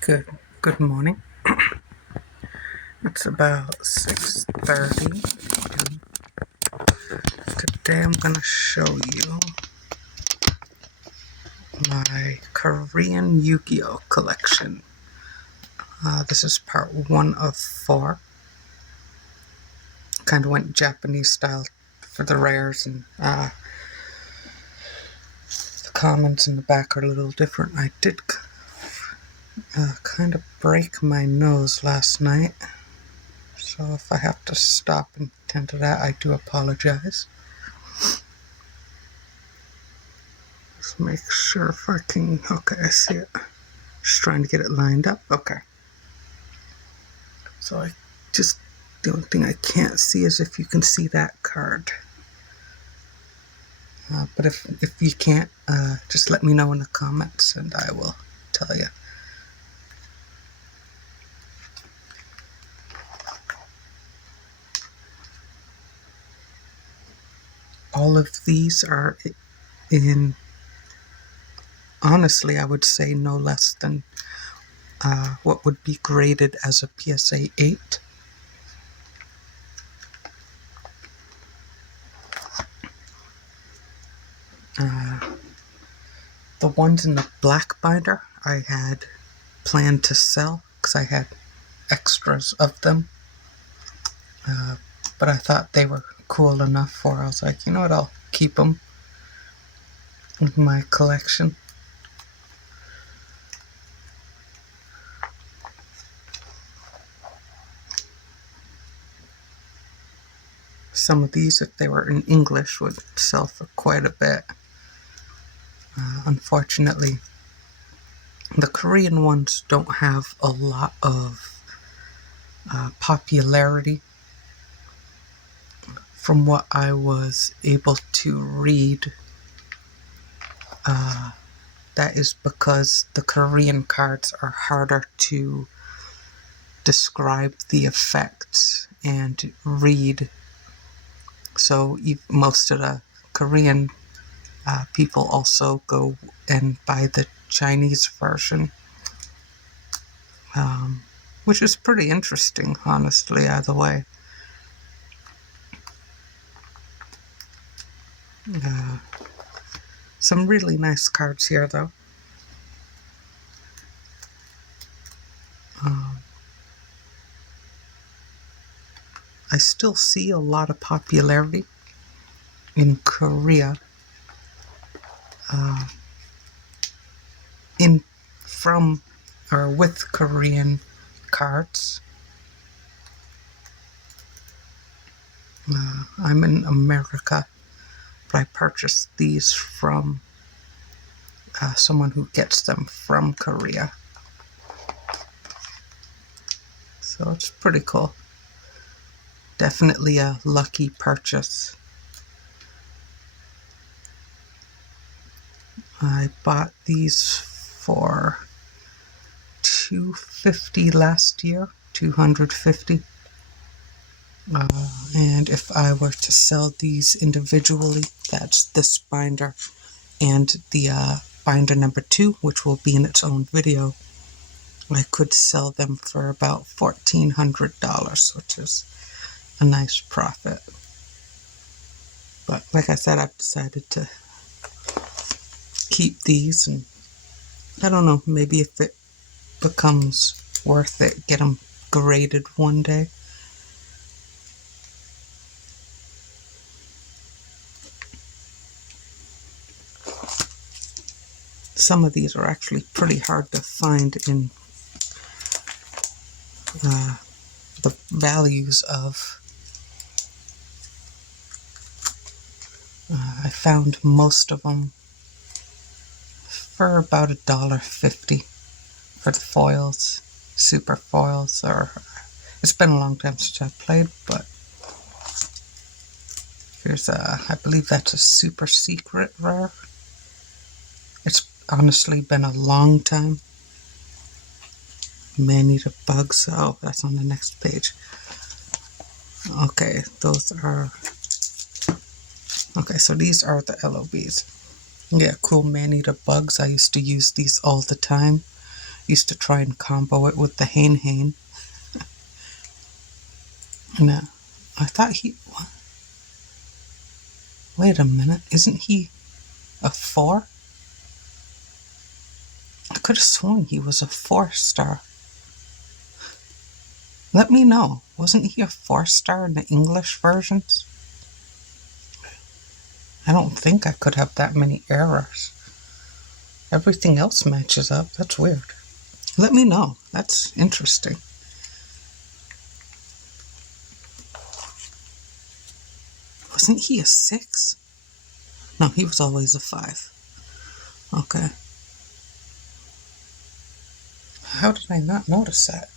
Good good morning. It's about 6:30. Today I'm gonna show you my Korean Yu-Gi-Oh collection. This is part 1 of 4. Kind of went Japanese style for the rares, and the comments in the back are a little different. I did kind of break my nose last night, so if I have to stop and tend to that, I do apologize. Let's make sure if I can. Okay, I see it. Just trying to get it lined up. Okay. So the only thing I can't see is if you can see that card. But if you can't, just let me know in the comments and I will tell you. All of these are in, honestly, I would say no less than what would be graded as a PSA 8. The ones in the black binder I had planned to sell because I had extras of them. But I thought they were cool enough for, I was like, you know what, I'll keep them in my collection. Some of these, if they were in English, would sell for quite a bit. Unfortunately, the Korean ones don't have a lot of popularity. From what I was able to read, that is because the Korean cards are harder to describe the effects and read. So most of the Korean people also go and buy the Chinese version, which is pretty interesting, honestly, either way. Some really nice cards here, though. I still see a lot of popularity in Korea from or with Korean cards. I'm in America, but I purchased these from someone who gets them from Korea. So it's pretty cool. Definitely a lucky purchase. I bought these for $250 last year, $250. And if I were to sell these individually, that's this binder and the binder number 2, which will be in its own video, I could sell them for about $1,400, which is a nice profit. But like I said, I've decided to keep these, and I don't know, maybe if it becomes worth it, get them graded one day. Some of these are actually pretty hard to find in the values of. I found most of them for about $1.50 for the foils, super foils, or it's been a long time since I played, but here's I believe that's a super secret rare. It's honestly been a long time. Man-eater bugs. Oh, that's on the next page. Okay, those are. Okay, so these are the LOBs. Yeah, cool man-eater bugs. I used to use these all the time. Used to try and combo it with the Hane. And I thought he... Wait a minute, isn't he a 4? I could have sworn he was a 4-star. Let me know, wasn't he a 4-star in the English versions? I don't think I could have that many errors. Everything else matches up. That's weird. Let me know. That's interesting. Wasn't he a 6? No, he was always a 5. Okay. How did I not notice that?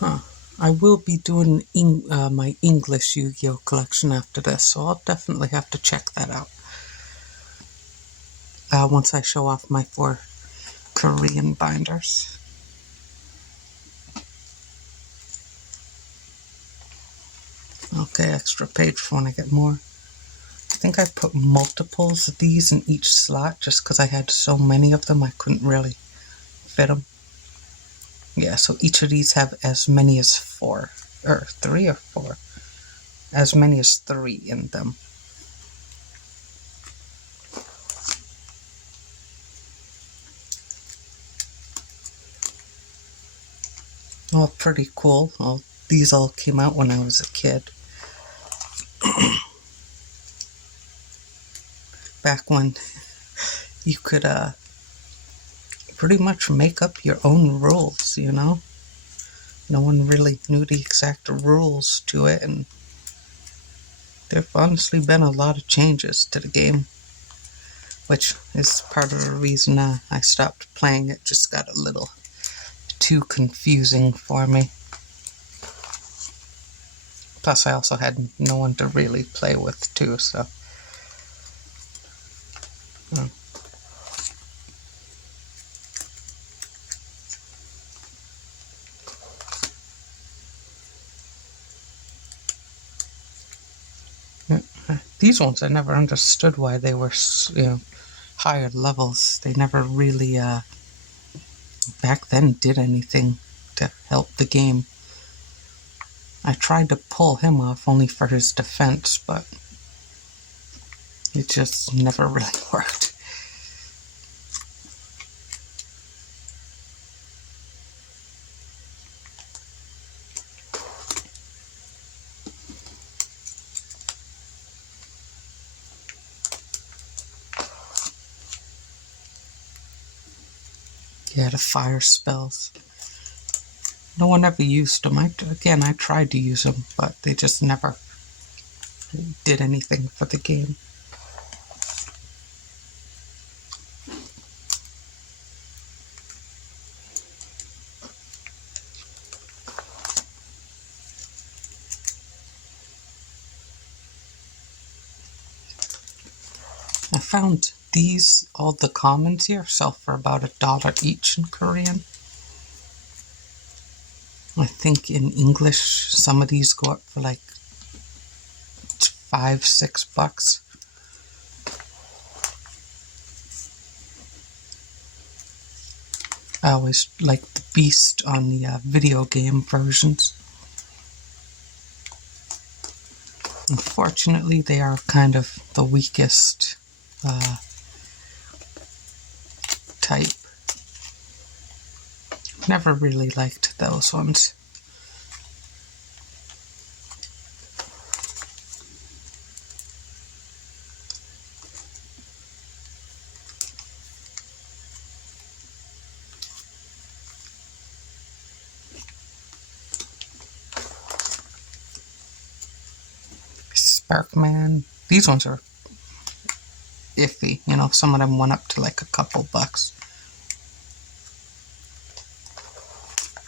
Huh. I will be doing my English Yu-Gi-Oh! Collection after this, so I'll definitely have to check that out. Once I show off my 4 Korean binders. Okay, extra page for when I get more. I think I put multiples of these in each slot just because I had so many of them I couldn't really fit them. Yeah, so each of these have as many as 4, or 3 or 4. As many as 3 in them. Oh, pretty cool. Well, these all came out when I was a kid. Back when you could pretty much make up your own rules, you know? No one really knew the exact rules to it, and there have honestly been a lot of changes to the game, which is part of the reason I stopped playing. It just got a little too confusing for me. Plus, I also had no one to really play with, too, so... These ones, I never understood why they were, higher levels. They never really, back then, did anything to help the game. I tried to pull him off only for his defense, but it just never really worked. Yeah, the fire spells. No one ever used them. I tried to use them, but they just never did anything for the game. I found all the commons here, sell for about $1 each in Korean. I think in English, some of these go up for like $5-6. I always like the Beast on the video game versions. Unfortunately, they are kind of the weakest type. Never really liked those ones. Sparkman. These ones are iffy, some of them went up to like a couple bucks.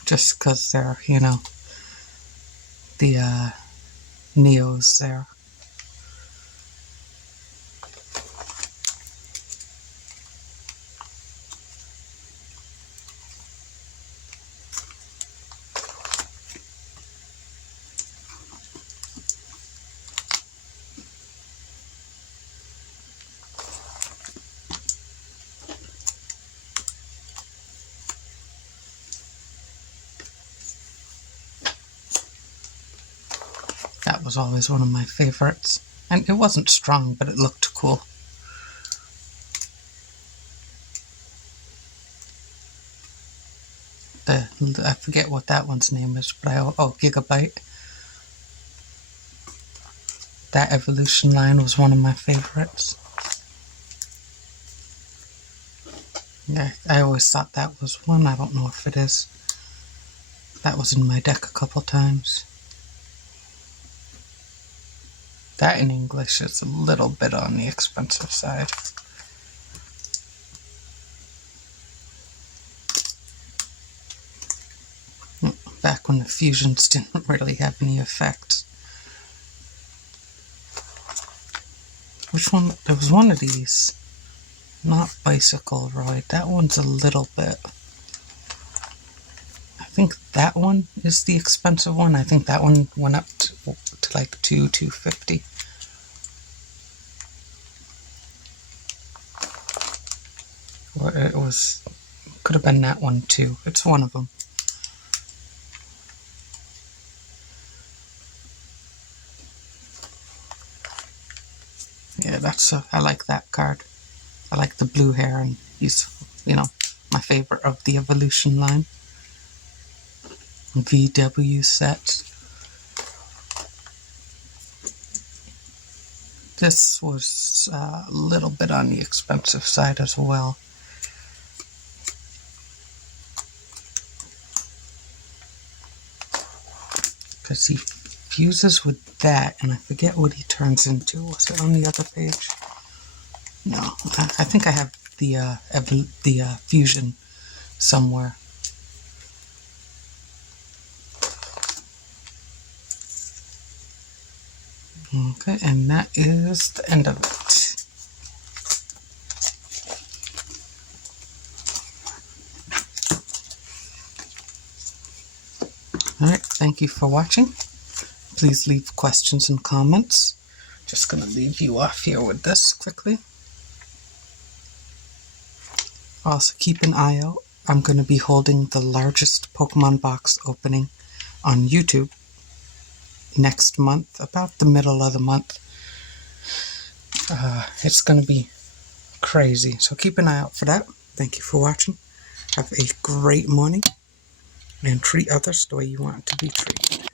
Just because they're, the Neos there. was always one of my favorites. And it wasn't strong, but it looked cool. I forget what that one's name is, but Gigabyte. That evolution line was one of my favorites. Yeah, I always thought that was one. I don't know if it is. That was in my deck a couple times. That in English is a little bit on the expensive side. Back when the fusions didn't really have any effect. Which one? There was one of these. Not Bicycle Roid. That one's a little bit... I think that one is the expensive one. I think that one went up to like $250. Or it was... could have been that one too. It's one of them. Yeah, I like that card. I like the blue hair, and he's, my favorite of the evolution line. VW set. This was a little bit on the expensive side as well. Because he fuses with that, and I forget what he turns into. Was it on the other page? No, I think I have the fusion somewhere. Okay, and that is the end of it. Alright, thank you for watching. Please leave questions and comments. Just going to leave you off here with this quickly. Also, keep an eye out. I'm going to be holding the largest Pokemon box opening on YouTube next month, about the middle of the month. It's going to be crazy, so keep an eye out for that. Thank you for watching. Have a great morning, and treat others the way you want to be treated.